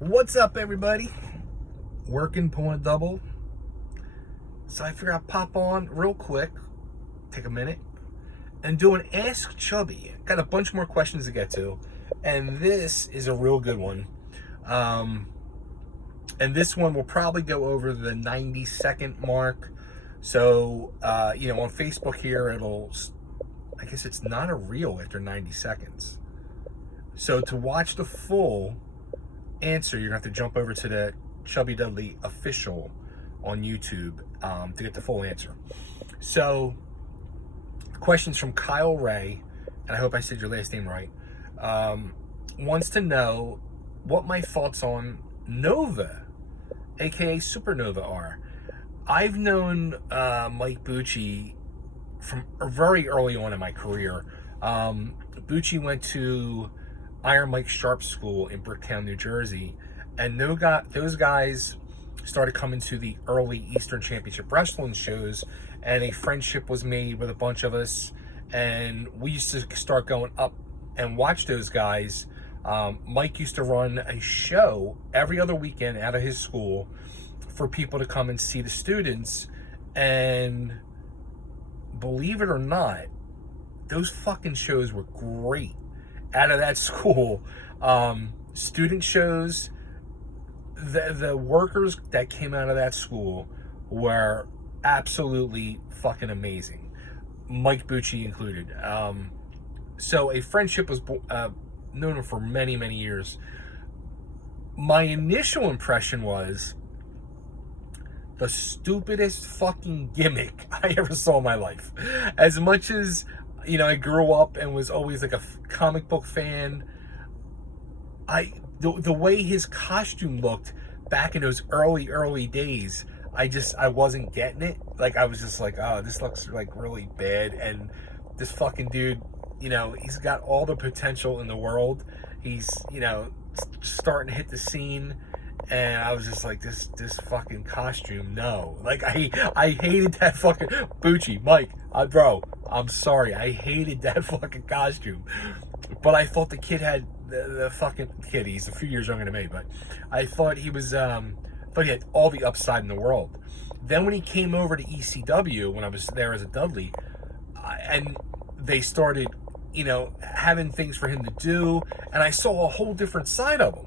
What's up, everybody? Working, pulling a double. So I figured I'd pop on real quick, take a minute, and do an Ask Chubby. Got a bunch more questions to get to, and this is a real good one. And this one will probably go over the 90-second mark. So, on Facebook here, I guess it's not a reel after 90 seconds. So to watch the full answer, you're going to have to jump over to the Chubby Dudley official on YouTube to get the full answer. So, questions from Kyle Ray, and I hope I said your last name right, wants to know what my thoughts on Nova, aka Supernova, are. I've known Mike Bucci from very early on in my career. Bucci went to Iron Mike Sharp School in Bricktown, New Jersey, and those guys started coming to the early Eastern Championship Wrestling shows, and a friendship was made with a bunch of us, and we used to start going up and watch those guys. Mike used to run a show every other weekend out of his school for people to come and see the students, and believe it or not, those fucking shows were great. Out of that school, student shows, the workers that came out of that school were absolutely fucking amazing, Mike Bucci included. So a friendship was known for many, many years. My initial impression was the stupidest fucking gimmick I ever saw in my life. As much as I grew up and was always like a comic book fan, the way his costume looked back in those early days, I wasn't getting it. Like, I was just like, oh, this looks like really bad. And this fucking dude, he's got all the potential in the world. He's, starting to hit the scene. And I was just like, this fucking costume, no. Like, I hated that fucking Bucci, Mike, bro, I'm sorry, I hated that fucking costume. But I thought the kid had the fucking kid. He's a few years younger than me, but I thought he was thought he had all the upside in the world. Then when he came over to ECW, when I was there as a Dudley, and they started, having things for him to do, and I saw a whole different side of him.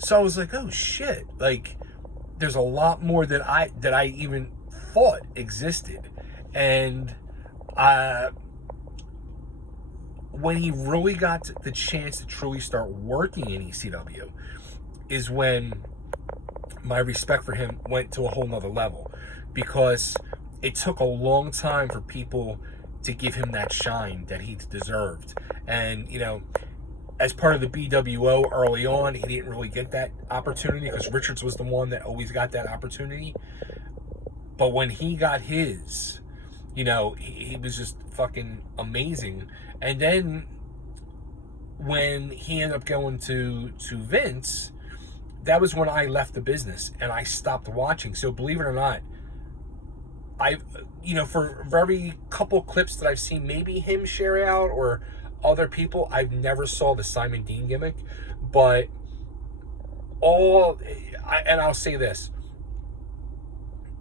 So I was like, oh shit, like, there's a lot more that I even thought existed. And when he really got the chance to truly start working in ECW is when my respect for him went to a whole nother level, because it took a long time for people to give him that shine that he deserved. And, as part of the BWO early on, he didn't really get that opportunity because Richards was the one that always got that opportunity. But when he got his, he was just fucking amazing. And then when he ended up going to Vince, that was when I left the business and I stopped watching. So believe it or not, for very couple clips that I've seen, maybe him share out or other people, I've never saw the Simon Dean gimmick. But I'll say this,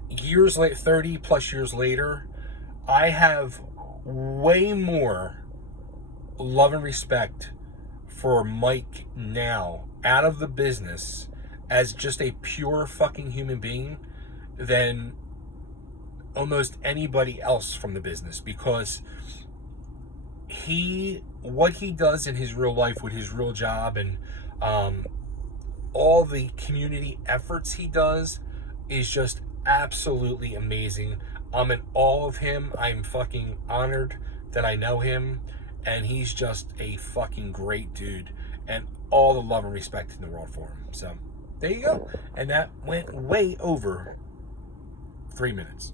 years later, 30 plus years later, I have way more love and respect for Mike now, out of the business, as just a pure fucking human being, than almost anybody else from the business. Because what he does in his real life with his real job, and all the community efforts he does, is just absolutely amazing. I'm in awe of him. I'm fucking honored that I know him, and he's just a fucking great dude, and all the love and respect in the world for him. So there you go. And that went way over 3 minutes.